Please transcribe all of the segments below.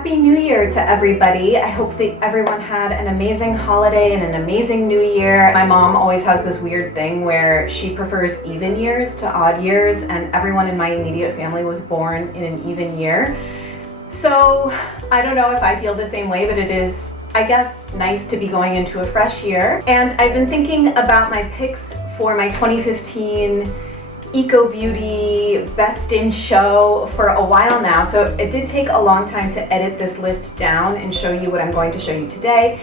Happy New Year to everybody. I hope that everyone had an amazing holiday and an amazing new year. My mom always has this weird thing where she prefers even years to odd years, and everyone in my immediate family was born in an even year. So I don't know if I feel the same way, but it is, I guess, nice to be going into a fresh year. And I've been thinking about my picks for my 2015 Eco Beauty Best in Show for a while now, so it did take a long time to edit this list down and show you what I'm going to show you today.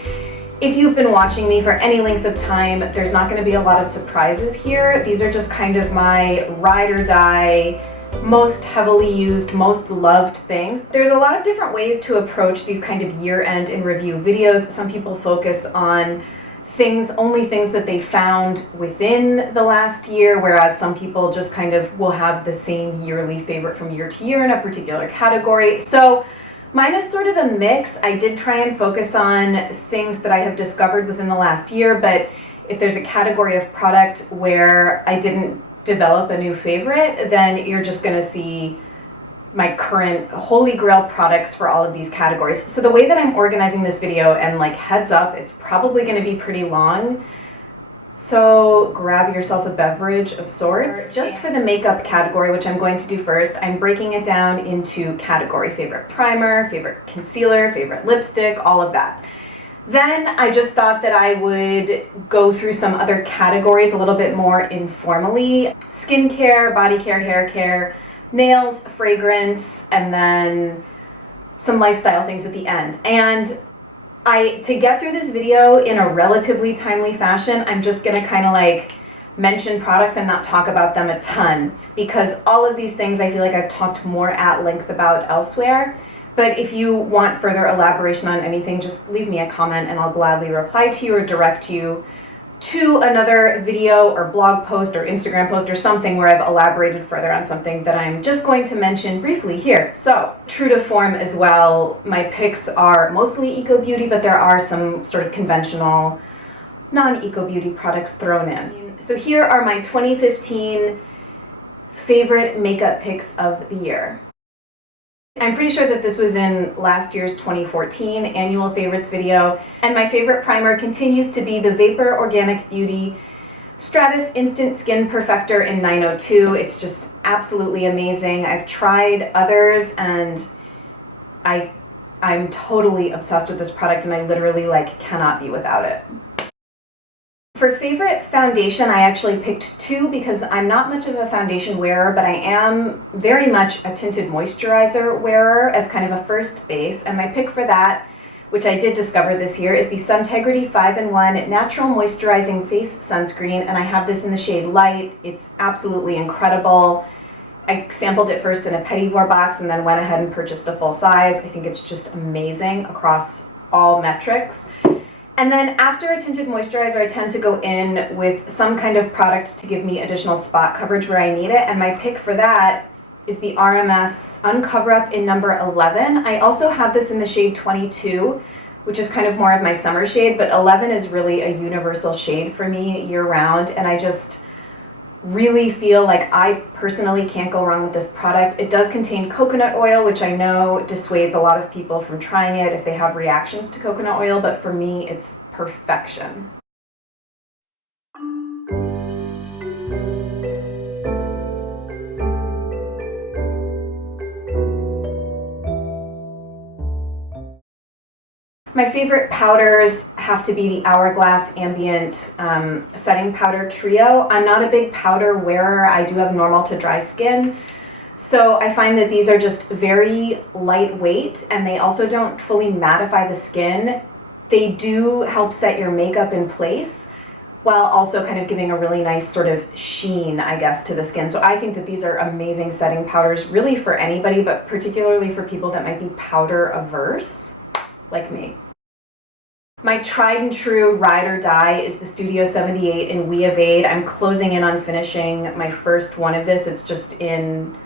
If you've been watching me for any length of time, there's not going to be a lot of surprises here. These are just kind of my ride or die, most heavily used, most loved things. There's a lot of different ways to approach these kind of year-end in review videos. Some people focus on only things that they found within the last year, whereas some people just kind of will have the same yearly favorite from year to year in a particular category. So mine is sort of a mix. I did try and focus on things that I have discovered within the last year, but if there's a category of product where I didn't develop a new favorite, then you're just gonna see my current holy grail products for all of these categories. So the way that I'm organizing this video, and like heads up, it's probably going to be pretty long, so grab yourself a beverage of sorts. Just for the makeup category, which I'm going to do first, I'm breaking it down into category: favorite primer, favorite concealer, favorite lipstick, all of that. Then I just thought that I would go through some other categories a little bit more informally: skincare, body care, hair care, nails, fragrance, and then some lifestyle things at the end. And to get through this video in a relatively timely fashion, I'm just gonna kind of like mention products and not talk about them a ton, because all of these things I feel like I've talked more at length about elsewhere. But if you want further elaboration on anything, just leave me a comment and I'll gladly reply to you or direct you to another video or blog post or Instagram post or something where I've elaborated further on something that I'm just going to mention briefly here. So, true to form as well, my picks are mostly Eco Beauty, but there are some sort of conventional non-Eco Beauty products thrown in. So here are my 2015 favorite makeup picks of the year. I'm pretty sure that this was in last year's 2014 annual favorites video, and my favorite primer continues to be the Vapor Organic Beauty Stratus Instant Skin Perfector in 902. It's just absolutely amazing. I've tried others and I'm totally obsessed with this product, and I literally cannot be without it. For favorite foundation, I actually picked two because I'm not much of a foundation wearer, but I am very much a tinted moisturizer wearer as kind of a first base. And my pick for that, which I did discover this year, is the Suntegrity 5-in-1 Natural Moisturizing Face Sunscreen. And I have this in the shade Light. It's absolutely incredible. I sampled it first in a Petit Vour box and then went ahead and purchased a full size. I think it's just amazing across all metrics. And then after a tinted moisturizer, I tend to go in with some kind of product to give me additional spot coverage where I need it. And my pick for that is the RMS Uncover Up in number 11. I also have this in the shade 22, which is kind of more of my summer shade, but 11 is really a universal shade for me year round. And I just really feel like I personally can't go wrong with this product. It does contain coconut oil, which I know dissuades a lot of people from trying it if they have reactions to coconut oil, but for me, it's perfection. My favorite powders have to be the Hourglass Ambient Setting Powder Trio. I'm not a big powder wearer. I do have normal to dry skin. So I find that these are just very lightweight, and they also don't fully mattify the skin. They do help set your makeup in place while also kind of giving a really nice sort of sheen, I guess, to the skin. So I think that these are amazing setting powders really for anybody, but particularly for people that might be powder averse, like me. My tried and true ride or die is the Studio 78 in We Evade. I'm closing in on finishing my first one of this. It's just in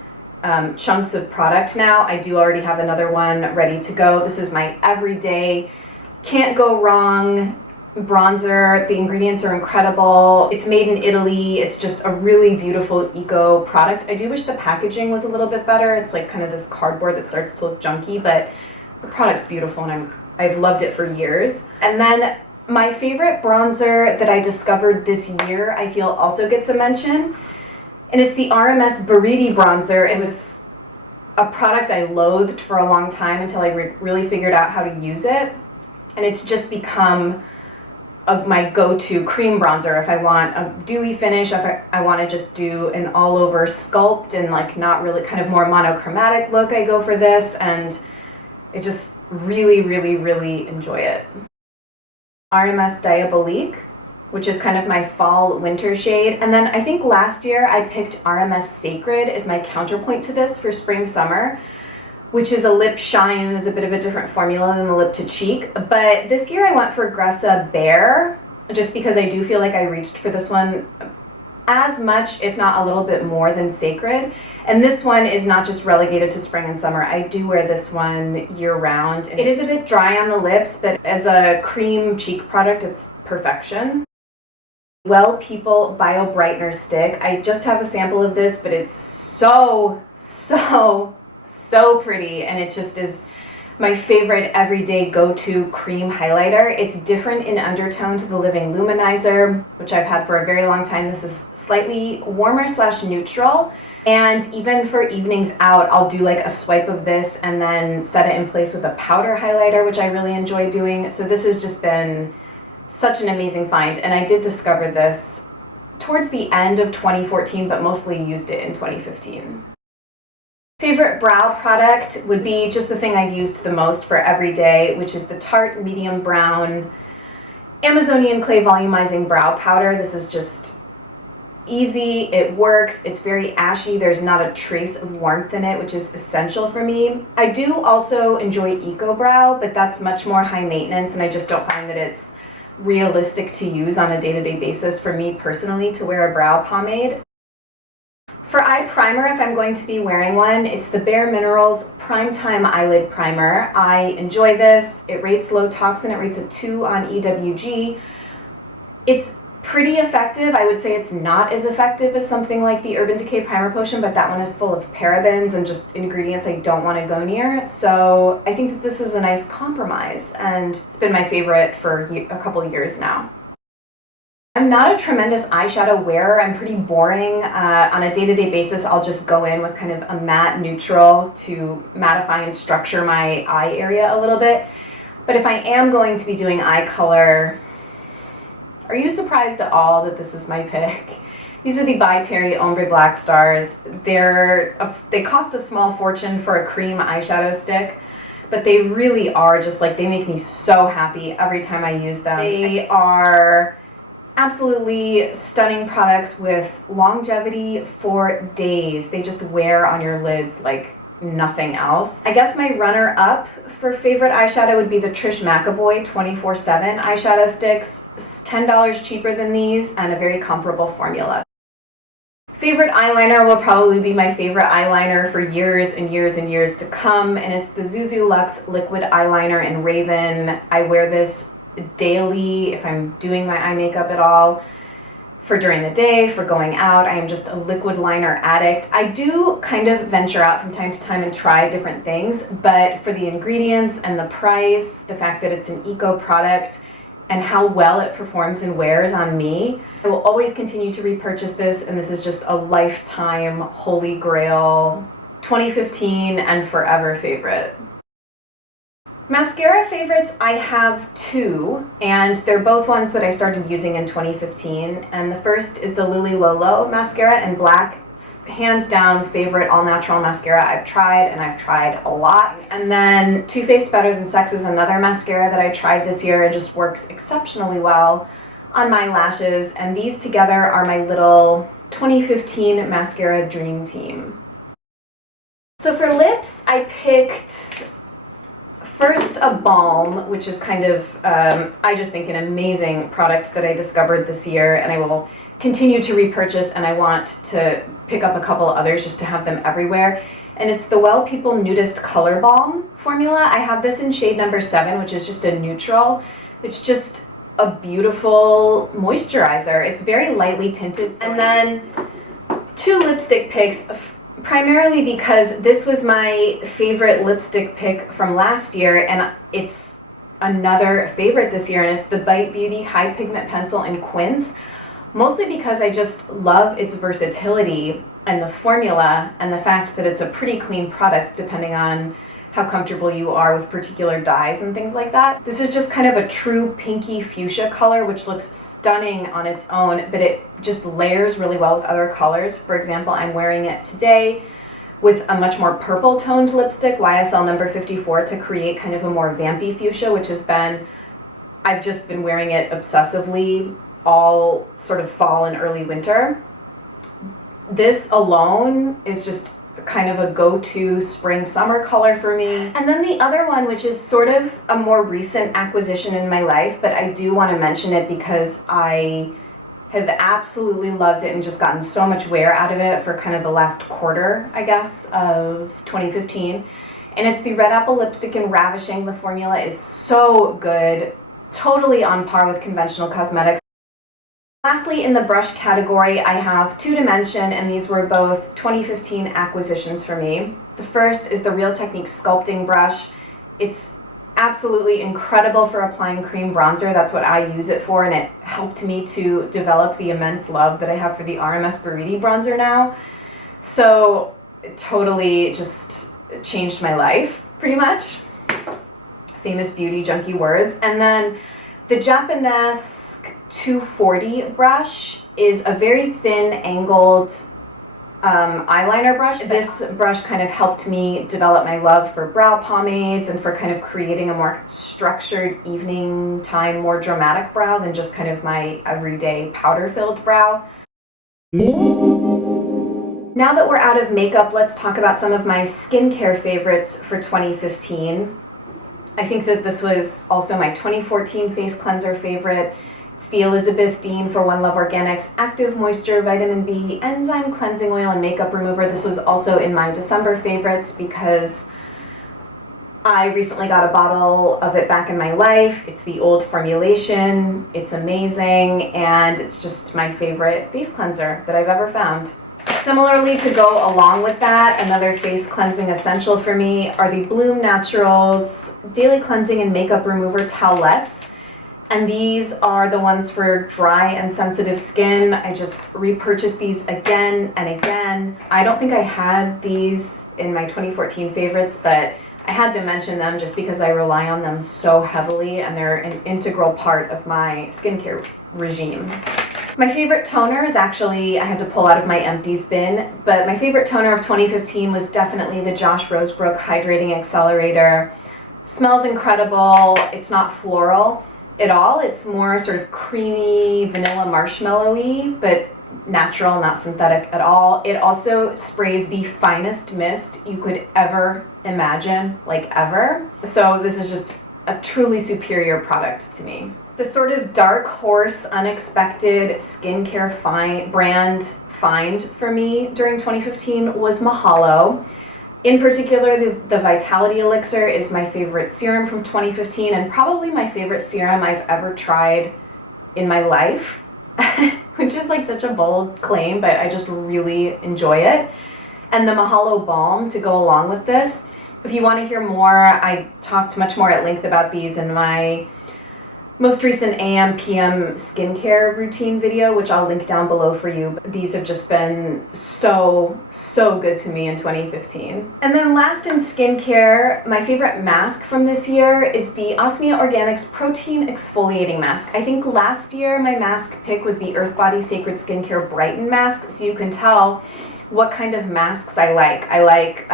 chunks of product now. I do already have another one ready to go. This is my everyday, can't go wrong bronzer. The ingredients are incredible. It's made in Italy. It's just a really beautiful eco product. I do wish the packaging was a little bit better. It's like kind of this cardboard that starts to look junky, but the product's beautiful and I've loved it for years. And then my favorite bronzer that I discovered this year, I feel also gets a mention, and it's the RMS Diabolique bronzer. It was a product I loathed for a long time until I really figured out how to use it, and it's just become my go-to cream bronzer if I want a dewy finish, if I want to just do an all-over sculpt and like not really kind of more monochromatic look. I go for this, and I just really, really, really enjoy it. RMS Diabolique, which is kind of my fall winter shade. And then I think last year I picked RMS Sacred as my counterpoint to this for spring summer, which is a lip shine and is a bit of a different formula than the lip to cheek. But this year I went for Gressa Bare, just because I do feel like I reached for this one as much, if not a little bit more, than Sacred. And this one is not just relegated to spring and summer. I do wear this one year round. It is a bit dry on the lips, but as a cream cheek product, it's perfection. Well People Bio Brightener Stick. I just have a sample of this, but it's so pretty, and it just is my favorite everyday go-to cream highlighter. It's different in undertone to the Living Luminizer, which I've had for a very long time. This is slightly warmer / neutral, and even for evenings out, I'll do like a swipe of this and then set it in place with a powder highlighter, which I really enjoy doing. So this has just been such an amazing find, and I did discover this towards the end of 2014, but mostly used it in 2015. Favorite brow product would be just the thing I've used the most for every day, which is the Tarte Medium Brown Amazonian Clay Volumizing Brow Powder. This is just easy, it works, it's very ashy, there's not a trace of warmth in it, which is essential for me. I do also enjoy Eco Brow, but that's much more high maintenance, and I just don't find that it's realistic to use on a day-to-day basis for me personally to wear a brow pomade. For eye primer, if I'm going to be wearing one, it's the Bare Minerals Primetime Eyelid Primer. I enjoy this. It rates low toxin. It rates a 2 on EWG. It's pretty effective. I would say it's not as effective as something like the Urban Decay Primer Potion, but that one is full of parabens and just ingredients I don't want to go near. So I think that this is a nice compromise, and it's been my favorite for a couple years now. I'm not a tremendous eyeshadow wearer. I'm pretty boring. On a day-to-day basis, I'll just go in with kind of a matte neutral to mattify and structure my eye area a little bit. But if I am going to be doing eye color, are you surprised at all that this is my pick? These are the By Terry Ombre Black Stars. They cost a small fortune for a cream eyeshadow stick, but they really are just like, they make me so happy every time I use them. They are absolutely stunning products with longevity for days. They just wear on your lids like nothing else. I guess my runner-up for favorite eyeshadow would be the Trish McEvoy 24/7 eyeshadow sticks. It's $10 cheaper than these and a very comparable formula. Favorite eyeliner will probably be my favorite eyeliner for years and years and years to come, and it's the Zuzu Luxe Liquid Eyeliner in Raven. I wear this daily if I'm doing my eye makeup at all, for during the day, for going out. I am just a liquid liner addict. I do kind of venture out from time to time and try different things, but for the ingredients and the price, the fact that it's an eco product, and how well it performs and wears on me, I will always continue to repurchase this, and this is just a lifetime holy grail 2015 and forever favorite. Mascara favorites, I have two, and they're both ones that I started using in 2015. And the first is the Lily Lolo mascara in black. Hands down favorite all-natural mascara I've tried, and I've tried a lot. And then Too Faced Better Than Sex is another mascara that I tried this year and just works exceptionally well on my lashes. And these together are my little 2015 mascara dream team. So for lips, I picked first a balm, which is kind of, I just think, an amazing product that I discovered this year, and I will continue to repurchase, and I want to pick up a couple others just to have them everywhere. And it's the Well People Nudist Color Balm formula. I have this in shade number 7, which is just a neutral. It's just a beautiful moisturizer. It's very lightly tinted. And then two lipstick picks. Primarily because this was my favorite lipstick pick from last year, and it's another favorite this year, and it's the Bite Beauty High Pigment Pencil in Quince. Mostly because I just love its versatility and the formula and the fact that it's a pretty clean product depending on how comfortable you are with particular dyes and things like that. This is just kind of a true pinky fuchsia color, which looks stunning on its own, but it just layers really well with other colors. For example, I'm wearing it today with a much more purple toned lipstick, YSL number 54, to create kind of a more vampy fuchsia, which has been, I've just been wearing it obsessively all sort of fall and early winter. This alone is just kind of a go-to spring summer color for me. And then the other one, which is sort of a more recent acquisition in my life, but I do want to mention it because I have absolutely loved it and just gotten so much wear out of it for kind of the last quarter, I guess, of 2015. And it's the Red Apple Lipstick in Ravishing. The formula is so good, totally on par with conventional cosmetics. Lastly, in the brush category, I have two to mention, and these were both 2015 acquisitions for me. The first is the Real Technique Sculpting Brush. It's absolutely incredible for applying cream bronzer. That's what I use it for, and it helped me to develop the immense love that I have for the RMS Diabolique bronzer now. So it totally just changed my life, pretty much. Famous beauty junkie words. And then the Japanesque 240 brush is a very thin angled eyeliner brush. This brush kind of helped me develop my love for brow pomades and for kind of creating a more structured evening time, more dramatic brow than just kind of my everyday powder filled brow. Now that we're out of makeup, let's talk about some of my skincare favorites for 2015. I think that this was also my 2014 face cleanser favorite. It's the Elizabeth Dean for One Love Organics Active Moisture Vitamin B Enzyme Cleansing Oil and Makeup Remover. This was also in my December favorites because I recently got a bottle of it back in my life. It's the old formulation, it's amazing, and it's just my favorite face cleanser that I've ever found. Similarly, to go along with that, another face cleansing essential for me are the Bloom Naturals Daily Cleansing and Makeup Remover Towelettes. And these are the ones for dry and sensitive skin. I just repurchased these again and again. I don't think I had these in my 2014 favorites, but I had to mention them just because I rely on them so heavily and they're an integral part of my skincare regime. My favorite toner is actually, I had to pull out of my empties bin, but my favorite toner of 2015 was definitely the Josh Rosebrook Hydrating Accelerator. Smells incredible. It's not floral at all. It's more sort of creamy, vanilla marshmallowy, but natural, not synthetic at all. It also sprays the finest mist you could ever imagine, like ever. So this is just a truly superior product to me. The sort of dark horse, unexpected skincare brand find for me during 2015 was Mahalo. In particular, the Vitality Elixir is my favorite serum from 2015 and probably my favorite serum I've ever tried in my life, which is like such a bold claim, but I just really enjoy it. And the Mahalo Balm to go along with this. If you want to hear more, I talked much more at length about these in my most recent AM PM skincare routine video, which I'll link down below for you. These have just been so good to me in 2015. And then last in skincare, my favorite mask from this year is the Osmia Organics Protein Exfoliating Mask. I think last year my mask pick was the Earthbody Sacred Skincare Brighten Mask, so you can tell what kind of masks I like. I like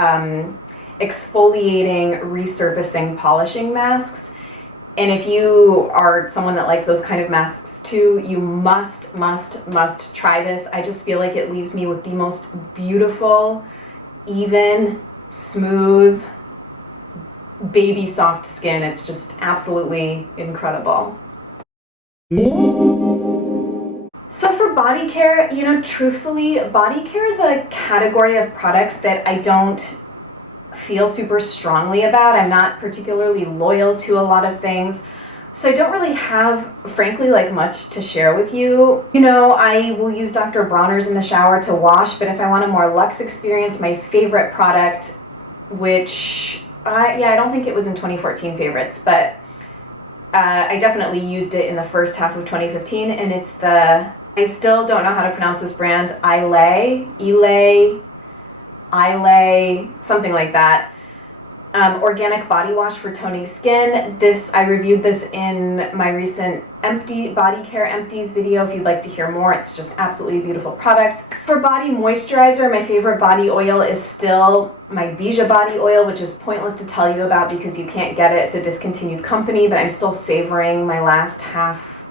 exfoliating, resurfacing, polishing masks. And if you are someone that likes those kind of masks too, you must try this. I just feel like it leaves me with the most beautiful, even, smooth, baby soft skin. It's just absolutely incredible. So for body care, truthfully, body care is a category of products that I don't feel super strongly about. I'm not particularly loyal to a lot of things. So I don't really have, frankly, like much to share with you. You know, I will use Dr. Bronner's in the shower to wash, but if I want a more luxe experience, my favorite product, which, I don't think it was in 2014 favorites, but I definitely used it in the first half of 2015, and it's I still don't know how to pronounce this brand, Islay, something like that. Organic body wash for toning skin. I reviewed this in my recent body care empties video. If you'd like to hear more, it's just absolutely a beautiful product. For body moisturizer, my favorite body oil is still my Bija body oil, which is pointless to tell you about because you can't get it. It's a discontinued company, but I'm still savoring my last half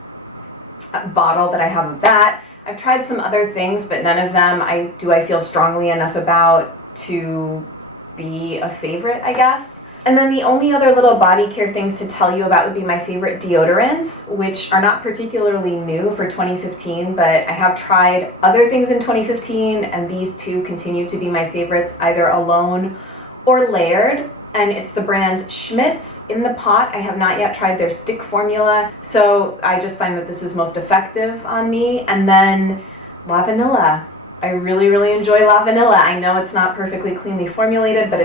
bottle that I have of that. I've tried some other things, but none of them I feel strongly enough about to be a favorite, I guess. And then the only other little body care things to tell you about would be my favorite deodorants, which are not particularly new for 2015, but I have tried other things in 2015, and these two continue to be my favorites, either alone or layered. And it's the brand Schmidt's in the pot. I have not yet tried their stick formula, so I just find that this is most effective on me. And then La Vanilla. I really, really enjoy La Vanilla. I know it's not perfectly cleanly formulated, but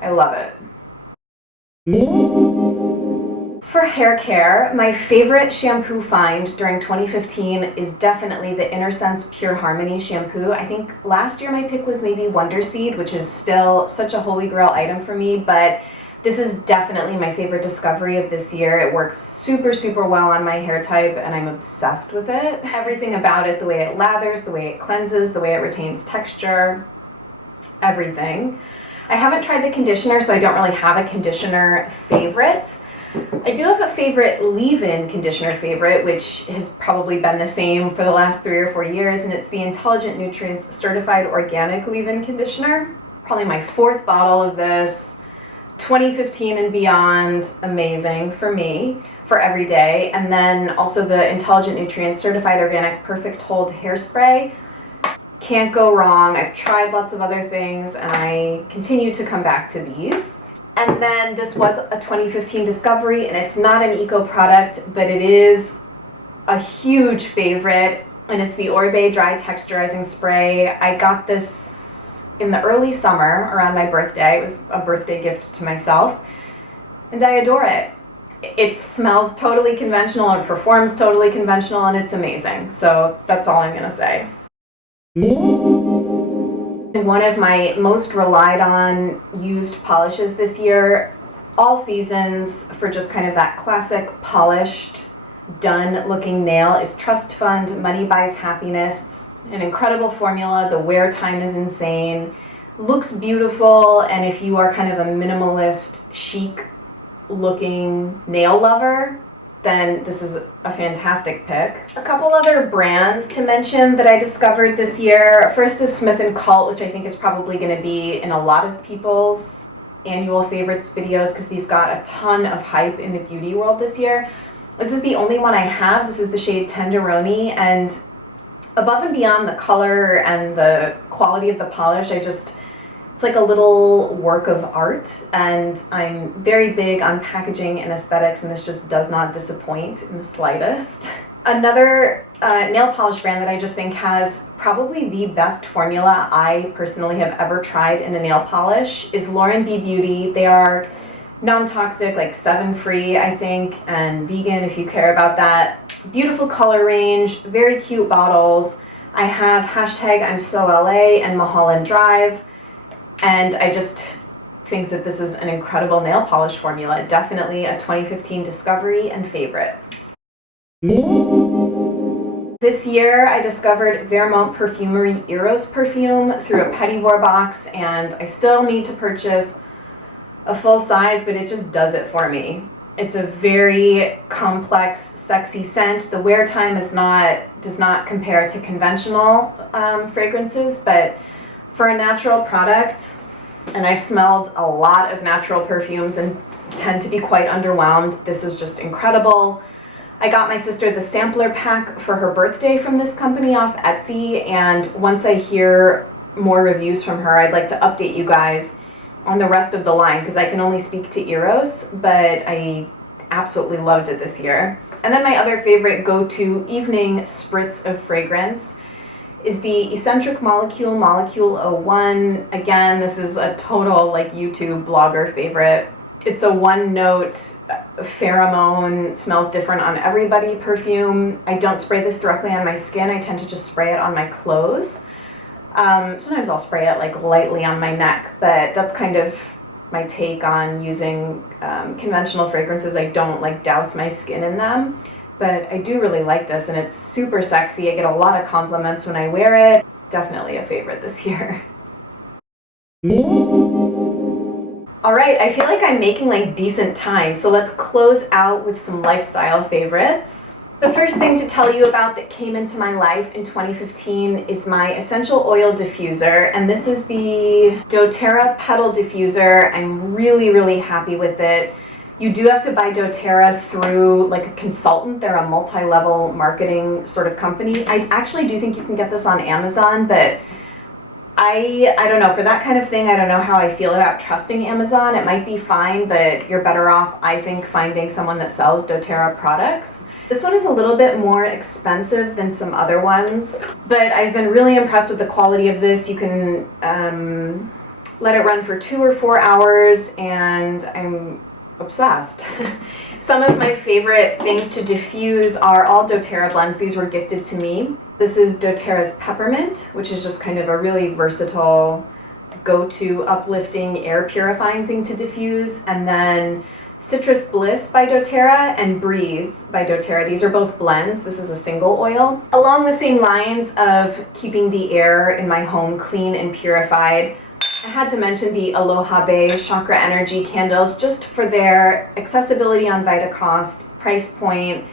I love it. For hair care, my favorite shampoo find during 2015 is definitely the InnerSense Pure Harmony shampoo. I think last year my pick was maybe Wonderseed, which is still such a holy grail item for me, but this is definitely my favorite discovery of this year. It works super, super well on my hair type, and I'm obsessed with it. Everything about it, the way it lathers, the way it cleanses, the way it retains texture, everything. I haven't tried the conditioner, so I don't really have a conditioner favorite. I do have a favorite leave-in conditioner favorite, which has probably been the same for the last 3 or 4 years, and it's the Intelligent Nutrients Certified Organic Leave-In Conditioner. Probably my 4th bottle of this. 2015 and beyond, amazing for me, for every day. And then also the Intelligent Nutrients Certified Organic Perfect Hold Hairspray. Can't go wrong. I've tried lots of other things, and I continue to come back to these. And then this was a 2015 discovery, and it's not an eco product, but it is a huge favorite, and it's the Oribe Dry Texturizing Spray. I got this in the early summer around my birthday. It was a birthday gift to myself, and I adore it. It smells totally conventional, it performs totally conventional, and it's amazing. So that's all I'm gonna say. One of my most relied on used polishes this year, all seasons, for just kind of that classic polished, done looking nail, is Trust Fund Money Buys Happiness. It's an incredible formula. The wear time is insane, looks beautiful, and if you are kind of a minimalist, chic looking nail lover, then this is a fantastic pick. A couple other brands to mention that I discovered this year. First is Smith & Cult, which I think is probably going to be in a lot of people's annual favorites videos because these got a ton of hype in the beauty world this year. This is the only one I have. This is the shade Tenderoni, and above and beyond the color and the quality of the polish, it's like a little work of art, and I'm very big on packaging and aesthetics, and this just does not disappoint in the slightest. Another nail polish brand that I just think has probably the best formula I personally have ever tried in a nail polish is Lauren B Beauty. They are non-toxic, like 7 free, I think, and vegan if you care about that. Beautiful color range, very cute bottles. I have hashtag I'm so LA and Mulholland Drive, and I just think that this is an incredible nail polish formula. Definitely a 2015 discovery and favorite. This year I discovered Vermont Perfumery Eros perfume through a Petit Vour box, and I still need to purchase a full size, but it just does it for me. It's a very complex, sexy scent. The wear time does not compare to conventional fragrances, but for a natural product, and I've smelled a lot of natural perfumes and tend to be quite underwhelmed, this is just incredible. I got my sister the sampler pack for her birthday from this company off Etsy, and once I hear more reviews from her, I'd like to update you guys on the rest of the line, because I can only speak to Eros, but I absolutely loved it this year. And then my other favorite go-to evening spritz of fragrance is the Eccentric Molecule Molecule 01. Again, this is a total like YouTube blogger favorite. It's a one-note pheromone, smells different on everybody perfume. I don't spray this directly on my skin. I tend to just spray it on my clothes. Sometimes I'll spray it like lightly on my neck, but that's kind of my take on using conventional fragrances. I don't like douse my skin in them, but I do really like this, and it's super sexy. I get a lot of compliments when I wear it. Definitely a favorite this year. All right, I feel like I'm making like decent time, so let's close out with some lifestyle favorites. The first thing to tell you about that came into my life in 2015 is my essential oil diffuser, and this is the doTERRA Petal Diffuser. I'm really, really happy with it. You do have to buy doTERRA through like a consultant. They're a multi-level marketing sort of company. I actually do think you can get this on Amazon, but I don't know, for that kind of thing, I don't know how I feel about trusting Amazon. It might be fine, but you're better off, I think, finding someone that sells doTERRA products. This one is a little bit more expensive than some other ones, but I've been really impressed with the quality of this. You can let it run for 2 or 4 hours, and I'm obsessed. Some of my favorite things to diffuse are all doTERRA blends. These were gifted to me. This is doTERRA's Peppermint, which is just kind of a really versatile, go-to, uplifting, air purifying thing to diffuse. And then Citrus Bliss by doTERRA and Breathe by doTERRA. These are both blends. This is a single oil. Along the same lines of keeping the air in my home clean and purified, I had to mention the Aloha Bay Chakra Energy candles just for their accessibility on Vitacost, price point,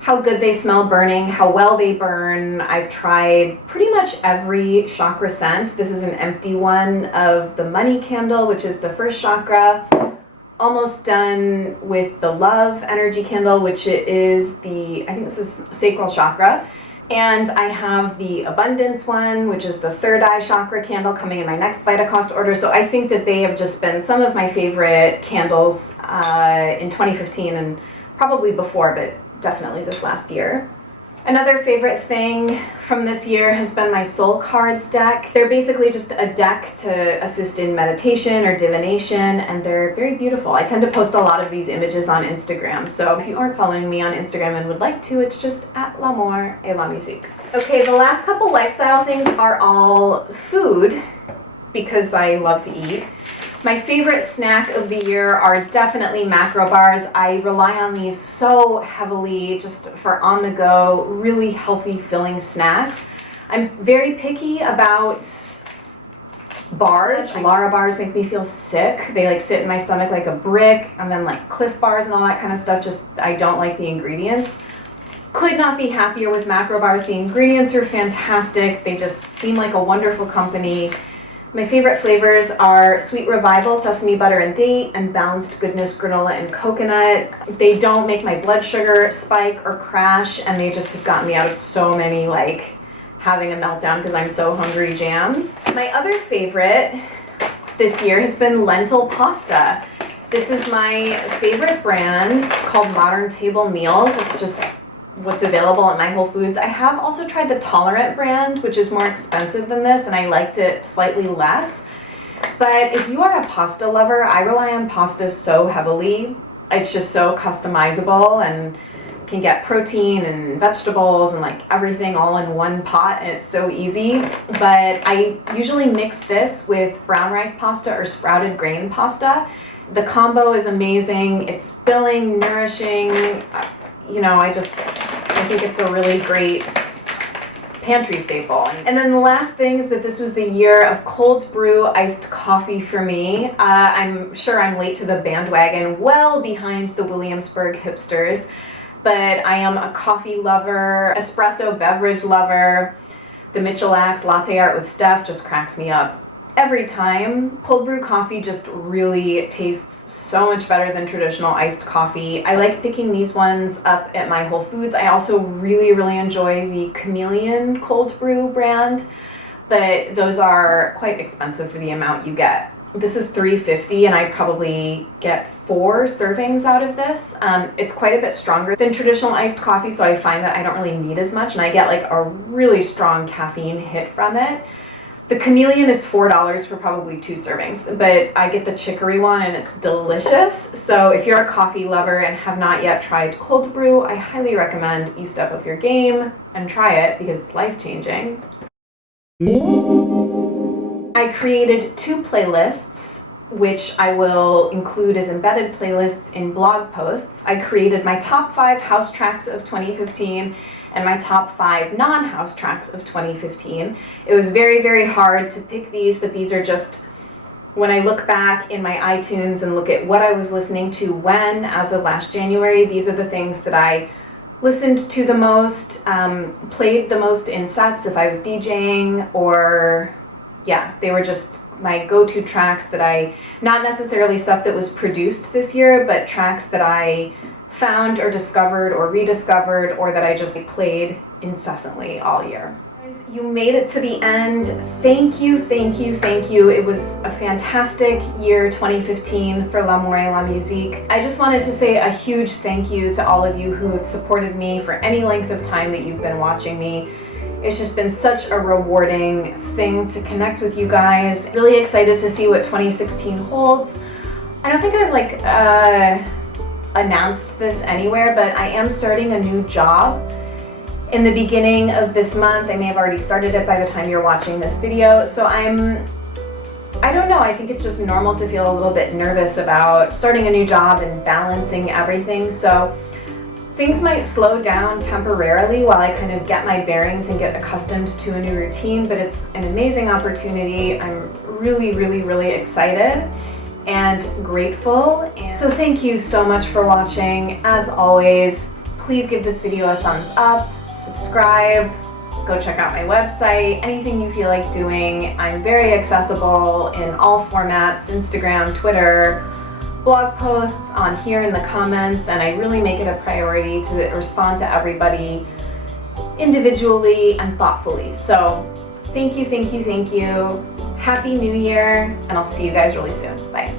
how good they smell burning, how well they burn. I've tried pretty much every chakra scent. This is an empty one of the Money candle, which is the first chakra. Almost done with the Love Energy candle, which is I think this is sacral chakra. And I have the Abundance one, which is the third eye chakra candle, coming in my next Vitacost order. So I think that they have just been some of my favorite candles in 2015 and probably before, but definitely this last year. Another favorite thing from this year has been my Soul Cards deck. They're basically just a deck to assist in meditation or divination, and they're very beautiful. I tend to post a lot of these images on Instagram, so if you aren't following me on Instagram and would like to, it's just at l'amour et la musique. Okay, the last couple lifestyle things are all food, because I love to eat. My favorite snack of the year are definitely macro bars. I rely on these so heavily just for on-the-go, really healthy, filling snacks. I'm very picky about bars. Lara bars make me feel sick. They like sit in my stomach like a brick, and then like Cliff bars and all that kind of stuff, just I don't like the ingredients. Could not be happier with macro bars. The ingredients are fantastic. They just seem like a wonderful company. My favorite flavors are Sweet Revival, Sesame Butter and Date, and Balanced Goodness, Granola and Coconut. They don't make my blood sugar spike or crash, and they just have gotten me out of so many, like, having a meltdown because I'm so hungry jams. My other favorite this year has been lentil pasta. This is my favorite brand. It's called Modern Table Meals. It's just what's available at my Whole Foods. I have also tried the Tolerant brand, which is more expensive than this, and I liked it slightly less. But if you are a pasta lover, I rely on pasta so heavily. It's just so customizable and can get protein and vegetables and like everything all in one pot, and it's so easy. But I usually mix this with brown rice pasta or sprouted grain pasta. The combo is amazing. It's filling, nourishing. You know, I think it's a really great pantry staple. And then the last thing is that this was the year of cold brew iced coffee for me. I'm sure I'm late to the bandwagon, well behind the Williamsburg hipsters, but I am a coffee lover, espresso beverage lover. The Michelax latte art with Steph just cracks me up every time. Cold brew coffee just really tastes so much better than traditional iced coffee. I like picking these ones up at my Whole Foods. I also really, really enjoy the Chameleon cold brew brand, but those are quite expensive for the amount you get. This is $3.50 and I probably get 4 servings out of this. It's quite a bit stronger than traditional iced coffee, so I find that I don't really need as much and I get like a really strong caffeine hit from it. The chameleon is $4 for probably 2 servings, but I get the chicory one and it's delicious. So if you're a coffee lover and have not yet tried cold brew, I highly recommend you step up your game and try it because it's life-changing. I created 2 playlists, which I will include as embedded playlists in blog posts. I created my top 5 house tracks of 2015 and my top 5 non-house tracks of 2015. It was very, very hard to pick these, but these are just, when I look back in my iTunes and look at what I was listening to when, as of last January, these are the things that I listened to the most, played the most in sets if I was DJing, or yeah, they were just my go-to tracks that I, not necessarily stuff that was produced this year, but tracks that I found or discovered or rediscovered or that I just played incessantly all year. Guys, you made it to the end. Thank you, thank you, thank you. It was a fantastic year 2015 for L'Amour et la Musique. I just wanted to say a huge thank you to all of you who have supported me for any length of time that you've been watching me. It's just been such a rewarding thing to connect with you guys. Really excited to see what 2016 holds. I don't think I've announced this anywhere, but I am starting a new job in the beginning of this month. I may have already started it by the time you're watching this video. So I don't know, I think it's just normal to feel a little bit nervous about starting a new job and balancing everything. So things might slow down temporarily while I kind of get my bearings and get accustomed to a new routine, but it's an amazing opportunity. I'm really, really, really excited and grateful. So thank you so much for watching. As always, please give this video a thumbs up, subscribe, go check out my website, anything you feel like doing. I'm very accessible in all formats, Instagram, Twitter, blog posts, on here in the comments, and I really make it a priority to respond to everybody individually and thoughtfully. So thank you, thank you, thank you. Happy New Year, and I'll see you guys really soon. Bye.